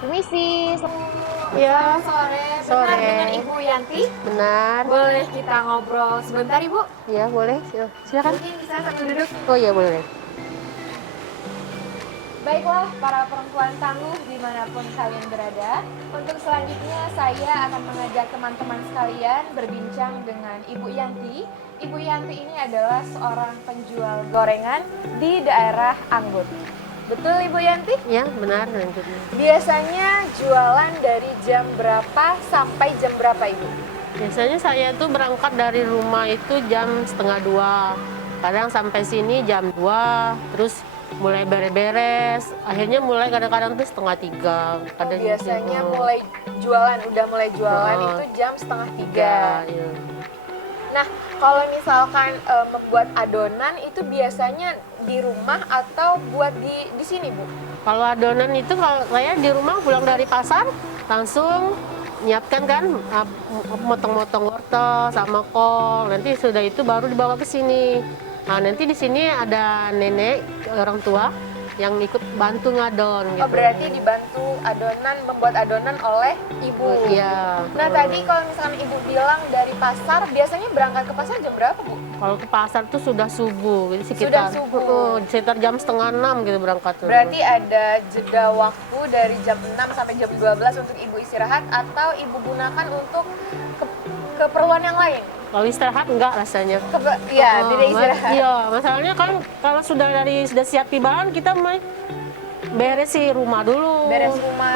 Permisi, Iya, selamat sore. Benar sore. dengan Ibu Yanti? Benar. Boleh kita ngobrol sebentar, Ibu? Iya, boleh. Silakan. Mungkin bisa sambil duduk. Oh iya, boleh. Baiklah, para perempuan tangguh dimanapun kalian berada. Untuk selanjutnya, saya akan mengajak teman-teman sekalian berbincang dengan Ibu Yanti. Ibu Yanti ini adalah seorang penjual gorengan di daerah Anggut. Betul, Ibu Yanti? Iya, benar. Lanjutnya. Biasanya jualan dari jam berapa sampai jam berapa, Ibu? Biasanya saya tuh berangkat dari rumah itu jam setengah 2. Kadang sampai sini jam 2, terus mulai beres-beres. Akhirnya mulai kadang-kadang tuh setengah 3. Kadang Biasanya gitu. udah mulai jualan Oh. itu jam setengah 3. Iya. Nah, kalau misalkan membuat adonan itu biasanya di rumah atau buat di sini, Bu? Kalau adonan itu kalau saya di rumah pulang dari pasar langsung nyiapkan kan, motong-motong wortel sama kol. Nanti sudah itu baru dibawa ke sini. Nah, nanti di sini ada nenek orang tua yang ikut bantu ngadon gitu. Oh, berarti dibantu membuat adonan oleh Ibu. Iya. Nah, tadi kalau misalkan Ibu bilang dari pasar, biasanya berangkat ke pasar jam berapa, Bu? Kalau ke pasar tuh sudah subuh, jadi Sudah subuh. sekitar jam setengah 6 gitu berangkat. Berarti ada jeda waktu dari jam 6 sampai jam 12 untuk Ibu istirahat atau Ibu gunakan untuk keperluan yang lain? Kalau istirahat enggak rasanya. Iya, tidak istirahat. Iya, masalahnya kan kalau sudah siap di bahan kita beres sih rumah dulu. Beres rumah,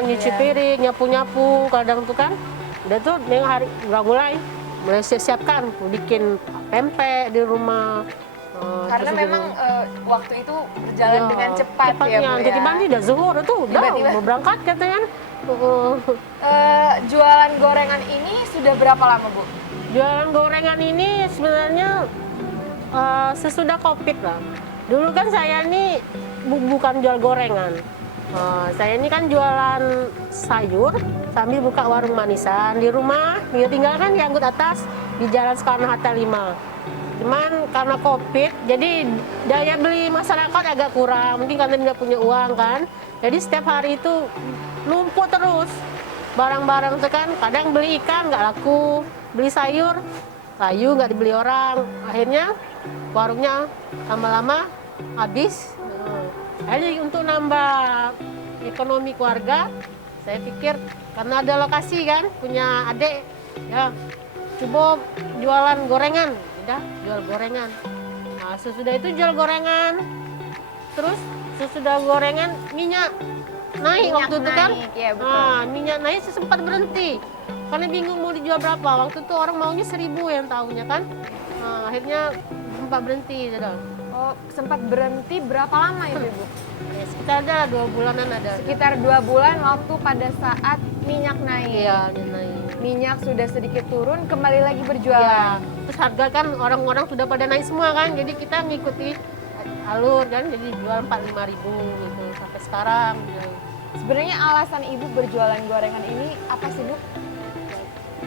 gitu nyuci ya. piring, nyapu-nyapu, kadang tuh kan. Udah tuh yang hari mulai siapkan bikin pempek di rumah. Karena terus memang waktu itu berjalan iya, dengan cepat ya, Bu cepatnya. ya. Jadi mandi udah zuhur tuh, udah Tiba-tiba. mau berangkat katanya. Jualan gorengan ini sudah berapa lama, Bu? Jualan gorengan ini sebenarnya sesudah Covid lah. Dulu kan saya ini bukan jual gorengan. Saya ini kan jualan sayur sambil buka warung manisan di rumah. Dia tinggal kan di Anggut Atas di Jalan Soekarno-Hatta 5. Cuman karena Covid, jadi daya beli masyarakat agak kurang. Mungkin karena tidak punya uang kan. Jadi setiap hari itu numpuk terus. Barang-barang itu kan kadang beli ikan nggak laku, beli sayur kayu nggak dibeli orang. Akhirnya warungnya lama-lama habis. Jadi untuk nambah ekonomi keluarga, saya pikir karena ada lokasi kan, punya adik, ya coba jualan gorengan. Udah jual gorengan. Nah, sesudah itu jual gorengan. Terus sesudah gorengan minyak naik waktu itu kan. Ya, betul. Nah, minyak naik saya sempat berhenti. Karena bingung mau dijual berapa. Waktu itu orang maunya 1.000 yang tahunya kan. Nah, akhirnya sempat berhenti. Gitu. Oh, sempat berhenti berapa lama itu, Ibu? Ya, sekitar ada 2 bulanan ada. Sekitar 2 bulan waktu pada saat minyak naik. Iya, naik. Minyak sudah sedikit turun, kembali lagi Ya, berjualan. terus harga kan orang-orang sudah pada naik semua kan. Jadi kita ngikuti alur kan. Jadi jual 45.000 gitu sampai sekarang. Gitu. Sebenarnya alasan Ibu berjualan gorengan ini apa sih, Bu?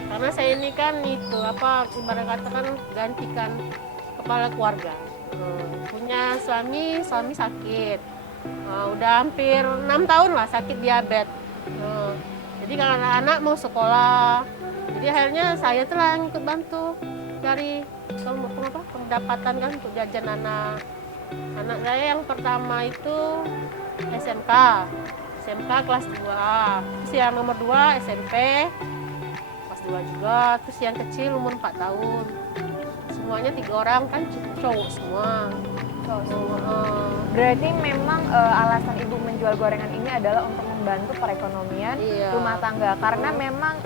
Karena saya ini kan ibarat kata kan gantikan kepala keluarga. Punya suami sakit. Udah hampir 6 tahun lah sakit diabetes. Jadi kalau anak-anak mau sekolah, jadi akhirnya saya tuh lah yang ikut bantu cari pendapatan kan untuk jajan anak. Anak saya yang pertama itu SMK kelas 2. Terus yang nomor 2 SMP kelas 2 juga. Terus yang kecil umur 4 tahun. Semuanya 3 orang kan cowok semua. Berarti memang alasan Ibu menjual gorengan ini adalah untuk membantu perekonomian rumah tangga. Karena memang,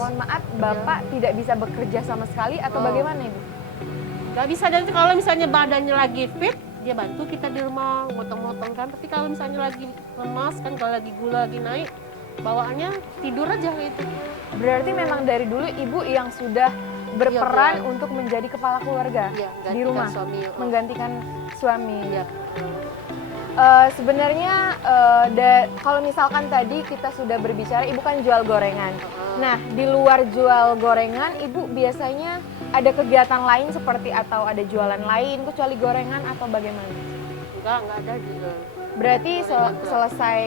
mohon maaf, Bapak tidak bisa bekerja sama sekali atau bagaimana, Ibu? Gak bisa, dan kalau misalnya badannya lagi fit, dia bantu kita di rumah motong-motong kan. Tapi kalau misalnya lagi lemas kan, kalau lagi gula lagi naik, bawaannya tidur aja gitu. Berarti memang dari dulu Ibu yang sudah berperan untuk menjadi kepala keluarga di rumah, menggantikan suami. Iya. Sebenarnya kalau misalkan tadi kita sudah berbicara, Ibu kan jual gorengan. Nah, di luar jual gorengan, Ibu biasanya ada kegiatan lain seperti atau ada jualan lain kecuali gorengan atau bagaimana? Enggak ada juga. Berarti Gorengan doang. selesai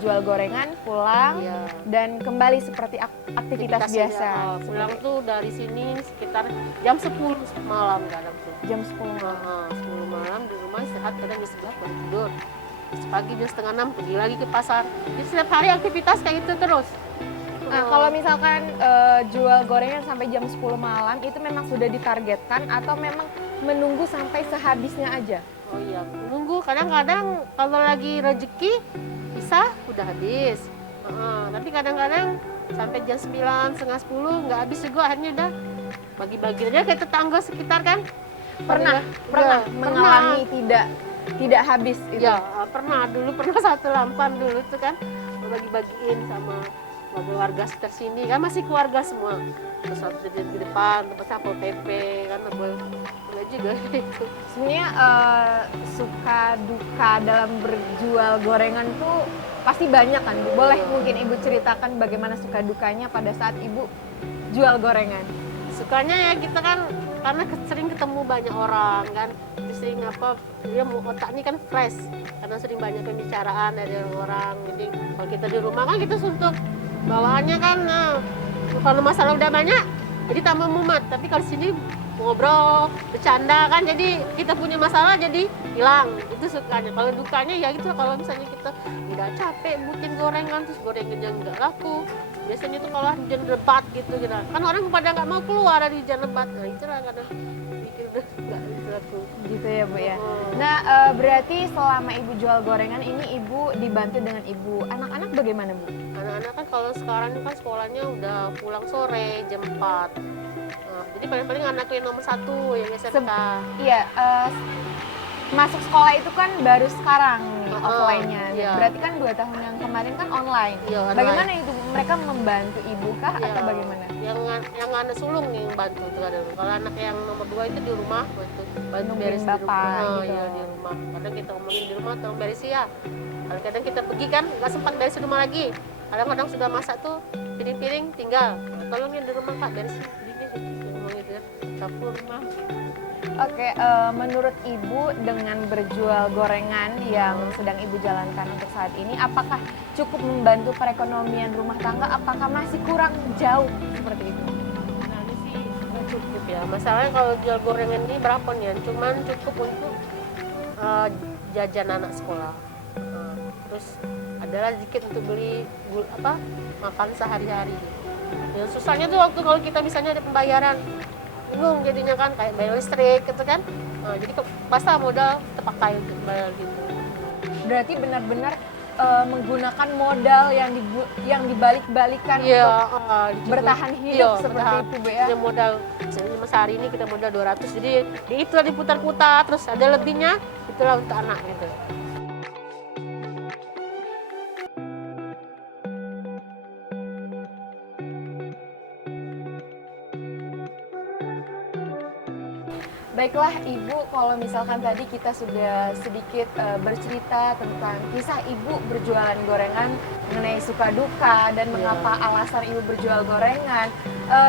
jual gorengan, pulang, Iya. dan kembali seperti aktivitas Aktivitasnya, biasa. pulang tuh dari sini sekitar jam 10 malam kadang tuh. Jam 10 malam. 10 malam di rumah istirahat, kadang jam 11 baru tidur. Terus pagi jam setengah 6 pergi lagi ke pasar. Jadi setiap hari aktivitas kayak gitu terus. Nah, kalau misalkan jual gorengan sampai jam 10 malam, itu memang sudah ditargetkan atau memang menunggu sampai sehabisnya aja? Oh iya, nunggu. Kadang-kadang kalau lagi rezeki bisa udah habis. Tapi kadang-kadang sampai jam 9, setengah 10 nggak habis juga, akhirnya udah bagi-bagi aja ke tetangga sekitar kan. Pernah Iya, mengalami tidak habis itu? Ya, pernah. Dulu pernah satu lampan dulu tuh kan bagi-bagiin sama warga sekitar sini kan, masih keluarga semua. Terus waktu di depan tempat Satpol PP kan boleh juga gitu. Sebenarnya suka duka dalam berjual gorengan tuh pasti banyak kan, Bu? Boleh mungkin Ibu ceritakan bagaimana suka dukanya pada saat Ibu jual gorengan? Sukanya ya kita kan karena sering ketemu banyak orang kan, sering dia otaknya kan fresh karena sering banyak pembicaraan dari orang. Jadi kalau kita di rumah kan kita suntuk bawaannya kan, kalau masalah udah banyak jadi tambah mumet. Tapi kalau sini ngobrol bercanda kan, jadi kita punya masalah jadi hilang. Itu sukanya. Kalau dukanya ya gitu, kalau misalnya kita udah capek bikin gorengan terus gorengannya nggak laku, biasanya tuh kalau hujan lebat gitu kan orang pada nggak mau keluar dari hujan lebat. Nah itulah kadang bikin udah nggak laku Gitu ya, Bu ya. Oh. Nah, berarti selama Ibu jual gorengan ini Ibu dibantu dengan Ibu. Anak-anak bagaimana, Bu? Anak-anak kan kalau sekarang kan sekolahnya udah pulang sore jam 4. Jadi paling-paling anakku yang nomor 1 yang SMK. Iya, masuk sekolah itu kan baru sekarang nih, offline-nya. Iya. Berarti kan 2 tahun yang kemarin kan online. Iya, online. Bagaimana itu? Mereka membantu Ibu kah Iya, atau bagaimana? yang anak sulung nih yang bantu tuh kadang. Kalau anak yang nomor 2 itu di rumah bantu Nungguin beres di bapak rumah. gitu. Iya di rumah. Kadang kita ngomongin di rumah tolong beres ya. Kalau kadang kita pergi kan nggak sempat beres di rumah lagi. Kadang-kadang sudah masak tuh piring-piring tinggal. Tolongin di rumah Kak beres ini ngomong gitu ya. Dapur rumah. Oke, menurut Ibu dengan berjual gorengan yang sedang Ibu jalankan untuk saat ini, apakah cukup membantu perekonomian rumah tangga? Apakah masih kurang jauh seperti itu? Nah, ini sih nggak cukup ya. Masalahnya kalau jual gorengan ini berapa nih? Cuman cukup untuk jajan anak sekolah. Terus adalah sedikit untuk beli makan sehari-hari. Yang susahnya tuh waktu kalau kita misalnya ada pembayaran, bingung jadinya kan kayak bayar listrik gitu kan. Jadi masa modal terpakai untuk bayar gitu. Berarti benar-benar menggunakan modal yang dibalik-balikan Iya, untuk bertahan hidup seperti itu, Bu ya. Jadi modal misalnya sehari ini kita modal 200, jadi itu diputar-putar terus ada lebihnya itulah untuk anak gitu. Baiklah Ibu, kalau misalkan tadi kita sudah sedikit bercerita tentang kisah Ibu berjualan gorengan mengenai suka duka dan mengapa alasan Ibu berjual gorengan,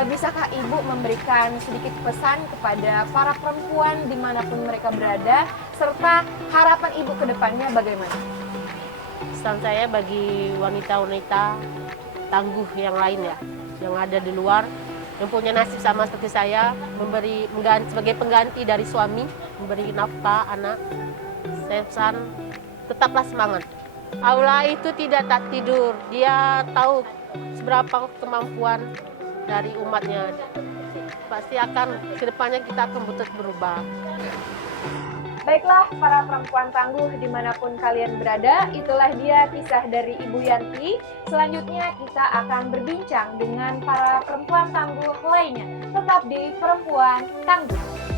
bisakah Ibu memberikan sedikit pesan kepada para perempuan dimanapun mereka berada, serta harapan Ibu ke depannya bagaimana? Pesan saya bagi wanita-wanita tangguh yang lain ya, yang ada di luar, yang punya nasib sama seperti saya, sebagai pengganti dari suami, memberi nafkah anak. Saya pesan, tetaplah semangat. Allah itu tidak tak tidur, dia tahu seberapa kemampuan dari umatnya. Pasti akan, kedepannya kita akan betul berubah. Baiklah para perempuan tangguh dimanapun kalian berada, itulah dia kisah dari Ibu Yanti. Selanjutnya kita akan berbincang dengan para perempuan tangguh lainnya. Tetap di Perempuan Tangguh.